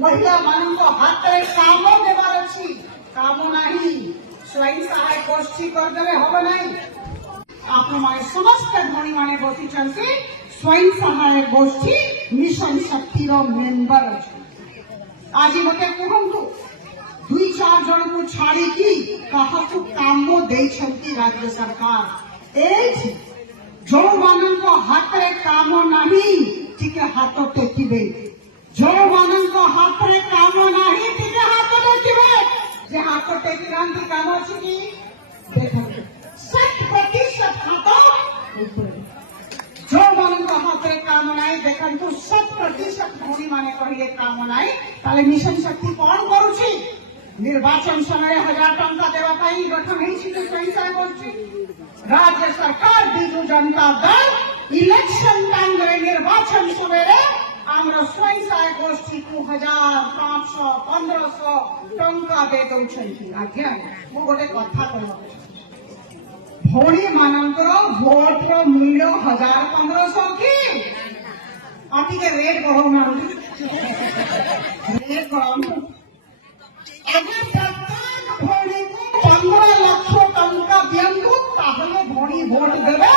महिला मान हाथ में काम देवार अच्छी काम नहीं स्वयं सहायक गोष्ठी करदे हम ना आप समस्त भणी मैंने बसी स्वयं सहायक गोष्ठी मिशन शक्तिर मेम्बर अच्छा आज मत कहतु दुई चार जन को छाड़ी क्या काम देती राज्य सरकार जो मान हाथ में काम नहीं टिके हाथ टेकिबे जो मान हाथ में काम नहीं टिके हाथ टेकिबे जे हाथ टेकी रांधि काम अच्छी कि देख 100% हाथ जो मान हाथ में काम नहीं देखु 100% भूमि मान कहले काम नहीं ताले मिशन शक्ति कौन करुछि निर्वाचन समय 1000 टंका देवाई गठन स्वयं गोष्ठी राज्य सरकार विजु जनता दल इलेक्शन टाइम निर्वाचन समय आम स्वयं सहायक गोष्ठी को 1500 1500 टंका दे दौरान आज्ञा मु गोटे कथा कह भौणी मानकर भोट मूल्य 1000 1500 कि अटिके रेट बढ़ाऊना रेट बढ़ाऊ भौणी को 15 लाख टंका दिंतु भौणी भोट देवे